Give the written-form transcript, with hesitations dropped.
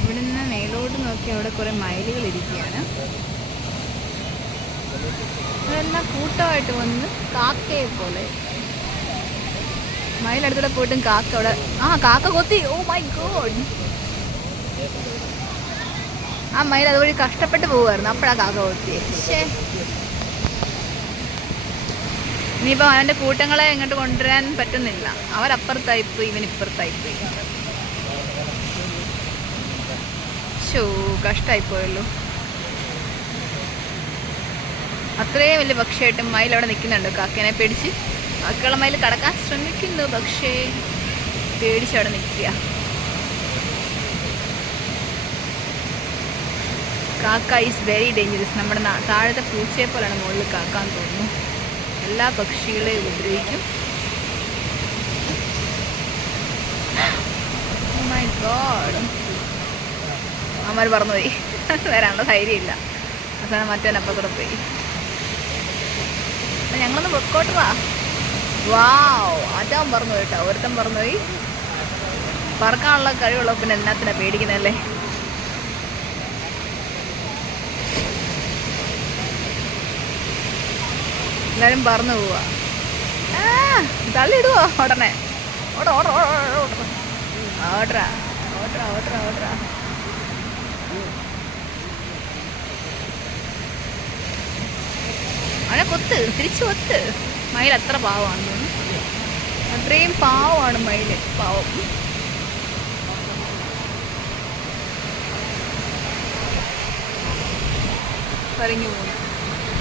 ഇവിടെ നിന്ന് മേലോട്ട് നോക്കി അവിടെ കുറേ മയിലുകൾ ഇരിക്കുകയാണ്. അതെല്ലാം കൂട്ടമായിട്ട് വന്ന് കാക്കയെ പോലെ മയിലടുത്തൂടെ പോയിട്ടും കാക്ക അവിടെ കാക്ക കൊത്തി. Oh my god! ആ മയിൽ അതുവഴി കഷ്ടപ്പെട്ട് പോവുമായിരുന്നു, അപ്പോഴാണ് കാക്ക കൊത്തിയെ. പക്ഷേ ഇനിയിപ്പോൾ അവൻ്റെ കൂട്ടങ്ങളെ ഇങ്ങോട്ട് കൊണ്ടുവരാൻ പറ്റുന്നില്ല. അവരപ്പുറത്തായിപ്പോയി, ഇവൻ ഇപ്പുറത്തായിപ്പോയി. കഷ്ടമായിപ്പോയല്ലോ. അത്രയും വലിയ പക്ഷിയായിട്ടും മയിൽ അവിടെ നിൽക്കുന്നുണ്ട് കാക്കേനെ പേടിച്ച്. ബാക്കിയുള്ള മയിൽ കടക്കാൻ ശ്രമിക്കുന്നു, പക്ഷേ പേടിച്ചവിടെ നിൽക്കുക. കാക്ക ഈസ് വെരി ഡേഞ്ചറസ്. നമ്മുടെ താഴത്തെ പൂച്ചയെ പോലെയാണ് മുകളിൽ കാക്കാൻ തോന്നുന്നു. എല്ലാ പക്ഷികളെയും ഉപദ്രവിക്കും. ഓ മൈ ഗോഡ്! അവന്മാർ പറന്നുപോയി. വരാനുള്ള ധൈര്യമില്ല. അവസാനം മറ്റവനപ്പുറത്ത് പോയി. ഞങ്ങളൊന്ന് പൊക്കോട്ടറാ. വാവ്! അറ്റാൻ പറന്നു പോയിട്ടോ. ഒരുത്തൻ പറന്നുപോയി. പറക്കാനുള്ള കഴിവുള്ള പിന്നെ എന്നാത്തിനാ പേടിക്കുന്നതല്ലേ? എല്ലാവരും പറന്നു പോവാ. തള്ളിയിടുവോ ഉടനെ? ഓട ഓട ഓട ഓടറാ ഓടറാ ഓടറാ ഓടറാ. അവനെ കൊത്ത്, തിരിച്ചു കൊത്ത്. മയിൽ അത്ര പാവമാണെന്ന് തോന്നുന്നു. അത്രയും പാവമാണ് മയില്. പാവം. പറഞ്ഞു പോകുന്നു.